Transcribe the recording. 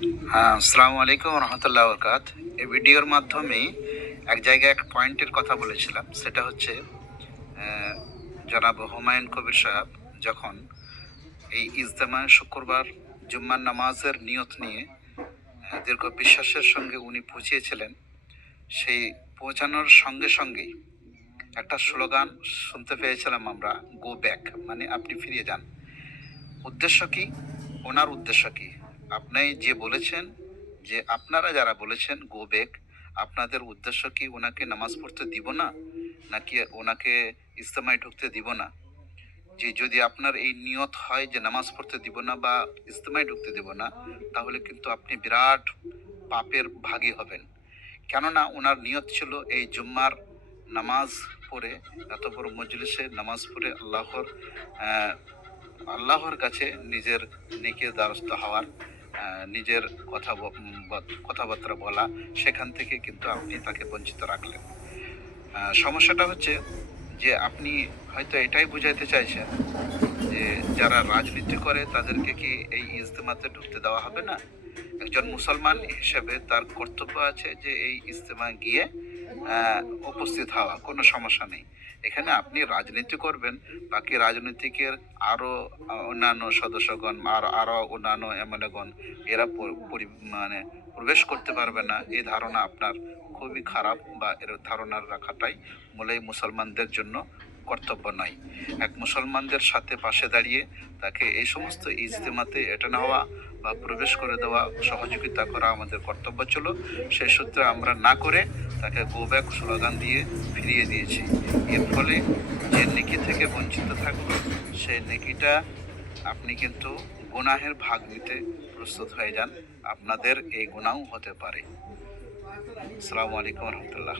হ্যাঁ, আসসালামু আলাইকুম রহমতুল্লাহ বরকাত। এই ভিডিওর মাধ্যমে এক জায়গায় এক পয়েন্টের কথা বলেছিলাম, সেটা হচ্ছে আহ, জনাব হুমায়ুন কবির সাহেব যখন এই ইজতেমায় শুক্রবার জুম্মার নামাজের নিয়ত নিয়ে দীর্ঘ বিশ্বাসের সঙ্গে উনি পৌঁছিয়েছিলেন, সেই পৌঁছানোর সঙ্গে সঙ্গেই একটা স্লোগান শুনতে পেয়েছিলাম আমরা, গো ব্যাক, মানে আপনি ফিরে যান। উদ্দেশ্য কি? ওনার উদ্দেশ্য কি? আপনি যে বলেছেন, যে আপনারা যারা বলেছেন গো ব্যাক, আপনাদের উদ্দেশ্য কি ওনাকে নামাজ পড়তে দিব না, নাকি ওনাকে ইজতেমায় ঢুকতে দিব না? যে যদি আপনার এই নিয়ত হয় যে নামাজ পড়তে দিব না বা ইজতেমায় ঢুকতে দিব না, তাহলে কিন্তু আপনি বিরাট পাপের ভাগী হবেন। কেননা ওনার নিয়ত ছিল এই জুম্মার নামাজ পড়ে, এত বড় মজলিসে নামাজ পড়ে আহ, আল্লাহর কাছে নিজের নেকির দ্বারস্থ হওয়ার, নিজের কথাবার্তা বলা, সেখান থেকে কিন্তু আপনি তাকে বঞ্চিত রাখলেন। সমস্যাটা হচ্ছে যে আপনি হয়তো এটাই বুঝাইতে চাইছেন যে যারা রাজনীতি করে তাদেরকে কি এই ইজতেমাতে ঢুকতে দেওয়া হবে না? একজন মুসলমান হিসেবে তার কর্তব্য আছে যে এই ইজতেমায় গিয়ে আহ, উপস্থিত হওয়া, কোনো সমস্যা নেই। এখানে আপনি রাজনীতি করবেন, বাকি রাজনীতিকের আরো অন্যান্য সদস্যগণ আর আরো অন্যান্য এমএলএগণ, এরা মানে প্রবেশ করতে পারবে না, এই ধারণা আপনার খুবই খারাপ, বা এর ধারণা রাখাটাই মূলেই মুসলমানদের জন্য কর্তব্য নয়। এক মুসলমানদের সাথে পাশে দাঁড়িয়ে তাকে এই সমস্ত ইজতেমাতে অ্যাটেন্ড হওয়া বা প্রবেশ করে দেওয়া, সহযোগিতা করা আমাদের কর্তব্য ছিল। সেই সূত্রে আমরা না করে তাকে গো ব্যাক স্লোগান দিয়ে ফিরিয়ে দিয়েছি। এর ফলে যে নেকি থেকে বঞ্চিত থাকলো, সেই নেকিটা আপনি কিন্তু গুনাহের ভাগ নিতে প্রস্তুত হয়ে যান, আপনাদের এই গুনাহও হতে পারে। আসসালামু আলাইকুম রহমতুল্লাহ।